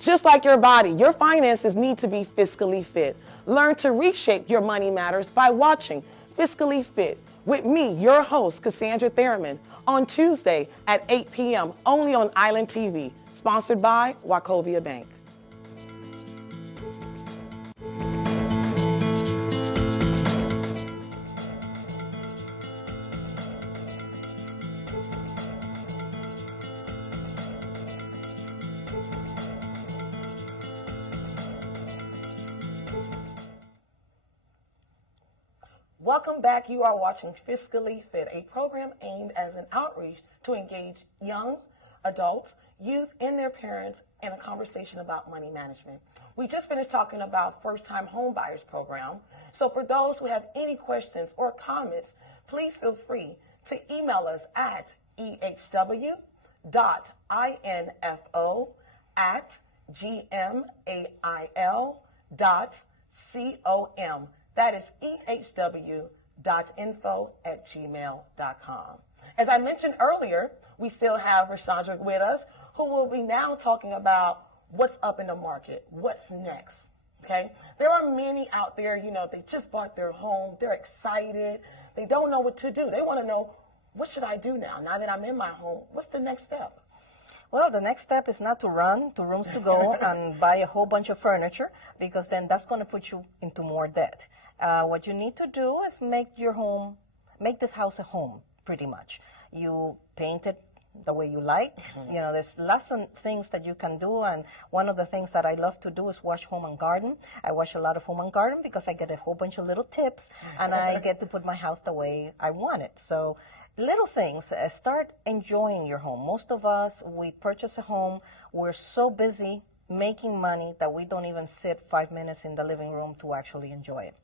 Just like your body, your finances need to be fiscally fit. Learn to reshape your money matters by watching Fiscally Fit with me, your host, Cassandra Thurman, on Tuesday at 8 p.m. only on Island TV, sponsored by Wachovia Bank. Welcome back. You are watching Fiscally Fit, a program aimed as an outreach to engage young adults, youth, and their parents in a conversation about money management. We just finished talking about first-time home buyers program. So for those who have any questions or comments, please feel free to email us at ehw.info@gmail.com. That is ehw.info@gmail.com. As I mentioned earlier, we still have Rashandra with us, who will be now talking about what's up in the market, what's next, okay? There are many out there, they just bought their home, they're excited, they don't know what to do. They want to know, what should I do now that I'm in my home? What's the next step? Well, the next step is not to run to Rooms to Go and buy a whole bunch of furniture, because then that's going to put you into more debt. What you need to do is make this house a home, pretty much. You paint it the way you like. Mm-hmm. There's lots of things that you can do, and one of the things that I love to do is wash home and garden. I wash a lot of home and garden because I get a whole bunch of little tips, and I get to put my house the way I want it. So little things, start enjoying your home. Most of us, we purchase a home, we're so busy making money that we don't even sit 5 minutes in the living room to actually enjoy it.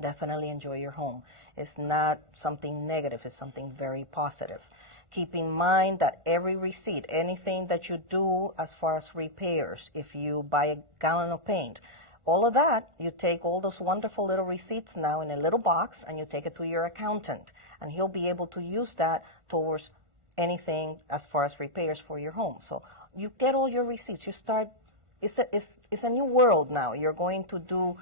Definitely enjoy your home. It's not something negative, it's something very positive. Keep in mind that every receipt, anything that you do as far as repairs, if you buy a gallon of paint, all of that, you take all those wonderful little receipts now in a little box and you take it to your accountant, and he'll be able to use that towards anything as far as repairs for your home. So you get all your receipts, you start, it's a new world now. You're going to do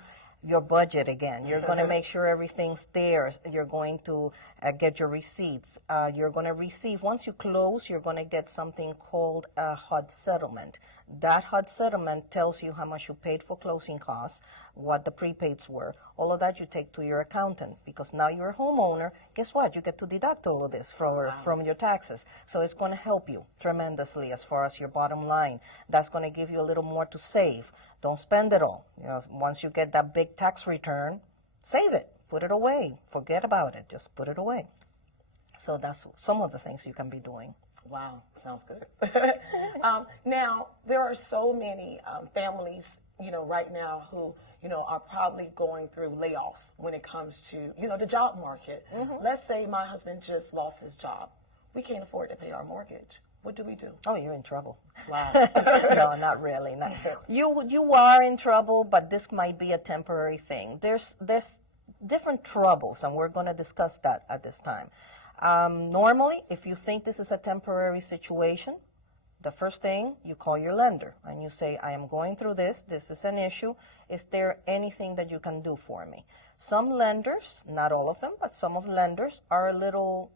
your budget again. You're going to make sure everything's there. You're going to get your receipts. You're going to receive, once you close, you're going to get something called a HUD settlement. That HUD settlement tells you how much you paid for closing costs, what the prepaids were. All of that you take to your accountant, because now you're a homeowner. Guess what? You get to deduct all of this from your taxes. So it's going to help you tremendously as far as your bottom line. That's going to give you a little more to save. Don't spend it all. Once you get that big tax return, save it, put it away, forget about it, just put it away. So that's some of the things you can be doing. Wow, sounds good. Now, there are so many families, right now who, are probably going through layoffs when it comes to, the job market. Mm-hmm. Let's say my husband just lost his job. We can't afford to pay our mortgage. What do we do? Oh, you're in trouble. Wow. No, not really. You are in trouble, but this might be a temporary thing. There's different troubles, and we're going to discuss that at this time. Normally, if you think this is a temporary situation, the first thing, you call your lender and you say, I am going through this is an issue. Is there anything that you can do for me? Some lenders, not all of them, but some of the lenders are a little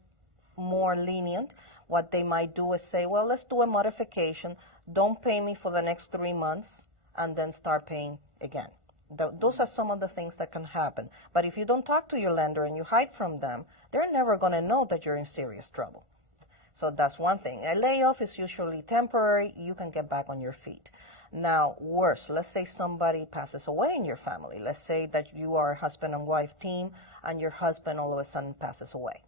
more lenient. What they might do is say, well, let's do a modification. Don't pay me for the next 3 months and then start paying again. Those are some of the things that can happen. But if you don't talk to your lender and you hide from them, they're never going to know that you're in serious trouble. So that's one thing. A layoff is usually temporary. You can get back on your feet. Now, worse, let's say somebody passes away in your family. Let's say that you are a husband and wife team and your husband all of a sudden passes away.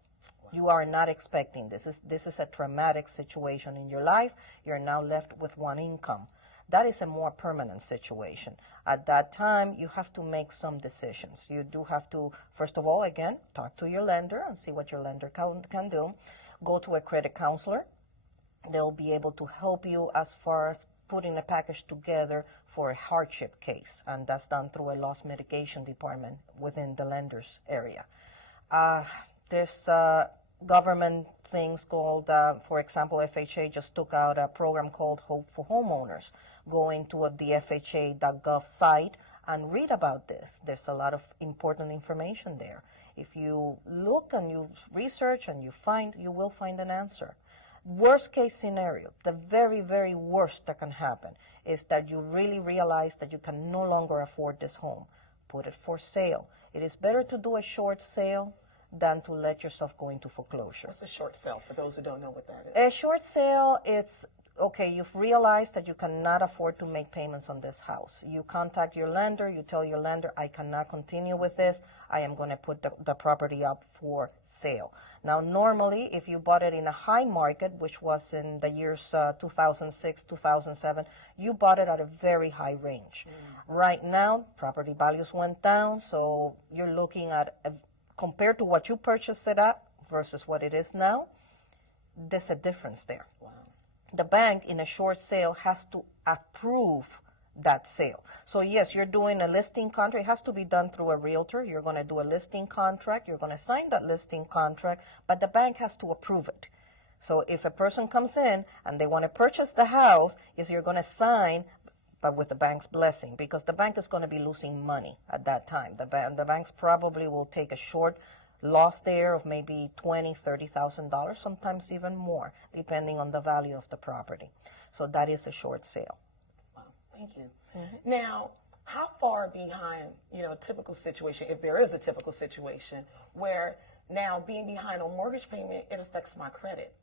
You are not expecting this. This is a traumatic situation in your life. You're now left with one income. That is a more permanent situation. At that time, you have to make some decisions. You do have to, first of all, again, talk to your lender and see what your lender can do. Go to a credit counselor. They'll be able to help you as far as putting a package together for a hardship case, and that's done through a loss mitigation department within the lender's area. There's government things called, for example, FHA just took out a program called Hope for Homeowners. Go into the FHA.gov site and read about this. There's a lot of important information there. If you look and you research and you will find an answer. Worst case scenario, the very, very worst that can happen is that you really realize that you can no longer afford this home. Put it for sale. It is better to do a short sale than to let yourself go into foreclosure. What's a short sale for those who don't know what that is? A short sale, it's okay, you've realized that you cannot afford to make payments on this house. You contact your lender, you tell your lender, I cannot continue with this. I am going to put the property up for sale. Now, normally, if you bought it in a high market, which was in the years 2006, 2007, you bought it at a very high range. Right now, property values went down, so you're looking at, compared to what you purchased it at versus what it is now, there's a difference there. Wow. The bank in a short sale has to approve that sale. So yes, you're doing a listing contract. It has to be done through a realtor. You're going to do a listing contract. You're going to sign that listing contract, but the bank has to approve it. So if a person comes in and they want to purchase the house, you're going to sign, but with the bank's blessing, because the bank is going to be losing money at that time. The banks probably will take a short loss there of maybe $20,000, $30,000, sometimes even more, depending on the value of the property. So that is a short sale. Wow, thank you. Now, how far behind, typical situation, if there is a typical situation, where now being behind on mortgage payment, it affects my credit?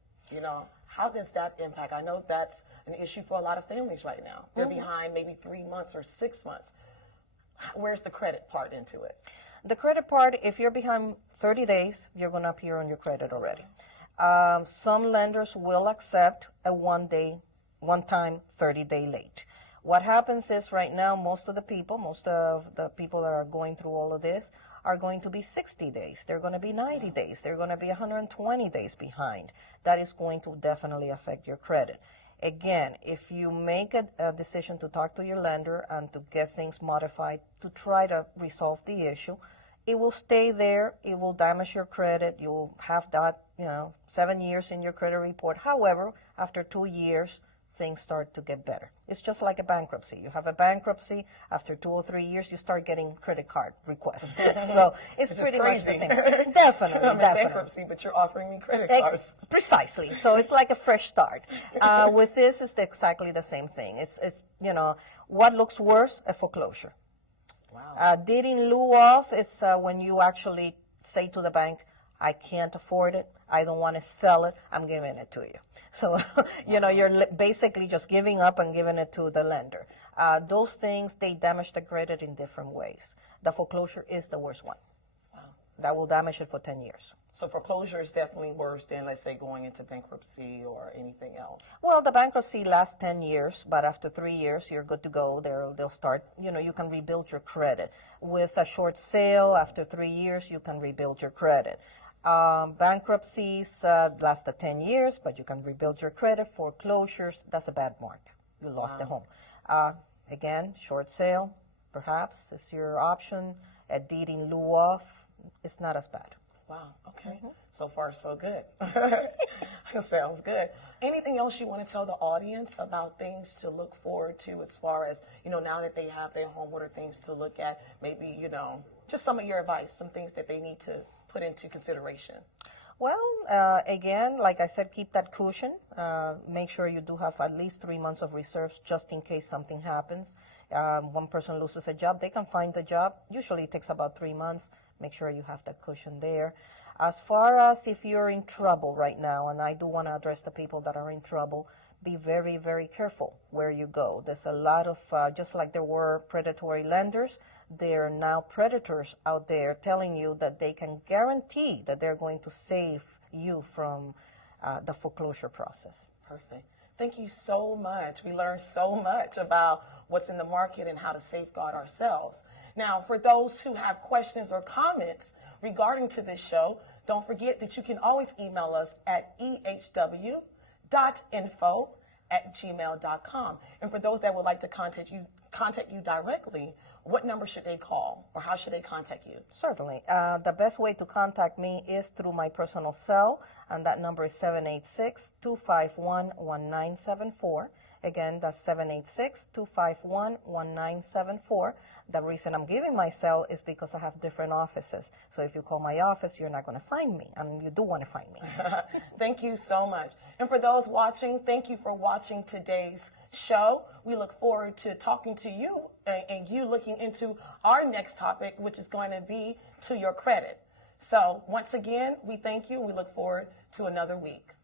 How does that impact? I know that's an issue for a lot of families right now. They're behind maybe 3 months or 6 months. Where's the credit part into it? The credit part, if you're behind 30 days, you're going to appear on your credit already. Some lenders will accept a one-time 30-day late. What happens is right now, most of the people that are going through all of this are going to be 60 days. They're going to be 90 days. They're going to be 120 days behind. That is going to definitely affect your credit. Again, if you make a decision to talk to your lender and to get things modified to try to resolve the issue, it will stay there. It will damage your credit. You'll have that, 7 years in your credit report. However, after 2 years, things start to get better. It's just like a bankruptcy. You have a bankruptcy. After 2 or 3 years, you start getting credit card requests. So it's pretty much the same. Definitely. I'm in bankruptcy, but you're offering me credit cards. Precisely. So it's like a fresh start. With this, it's exactly the same thing. It's what looks worse? A foreclosure. Wow. Deed in lieu of is when you actually say to the bank, I can't afford it. I don't want to sell it. I'm giving it to you. So, you're basically just giving up and giving it to the lender. Those things, they damage the credit in different ways. The foreclosure is the worst one. Wow. That will damage it for 10 years. So foreclosure is definitely worse than, let's say, going into bankruptcy or anything else. Well, the bankruptcy lasts 10 years, but after 3 years, you're good to go. They'll start, you can rebuild your credit. With a short sale, after 3 years, you can rebuild your credit. Bankruptcies last 10 years, but you can rebuild your credit. Foreclosures, that's a bad mark. You lost the home. Again, short sale, perhaps, is your option. A deed in lieu of, it's not as bad. Wow, okay. So far, so good. Sounds good. Anything else you want to tell the audience about things to look forward to as far as, now that they have their home, what are things to look at? Maybe, just some of your advice, some things that they need to put into consideration. Well, again, like I said, keep that cushion. Make sure you do have at least 3 months of reserves just in case something happens. One person loses a job, they can find a job. Usually it takes about 3 months. Make sure you have that cushion there. As far as if you're in trouble right now, and I do want to address the people that are in trouble, be very, very careful where you go. There's a lot of, just like there were predatory lenders, there are now predators out there telling you that they can guarantee that they're going to save you from the foreclosure process. Perfect. Thank you so much. We learned so much about what's in the market and how to safeguard ourselves. Now, for those who have questions or comments regarding to this show, don't forget that you can always email us at ehw.info part3of3@gmail.com. And for those that would like to contact you directly, what number should they call, or how should they contact you? Certainly. The best way to contact me is through my personal cell, and that number is 786-251-1974. Again, that's 786-251-1974. The reason I'm giving my cell is because I have different offices. So if you call my office, you're not going to find me, and you do want to find me. Thank you so much. And for those watching, thank you for watching today's show. We look forward to talking to you and you looking into our next topic, which is going to be to your credit. So once again, we thank you and we look forward to another week.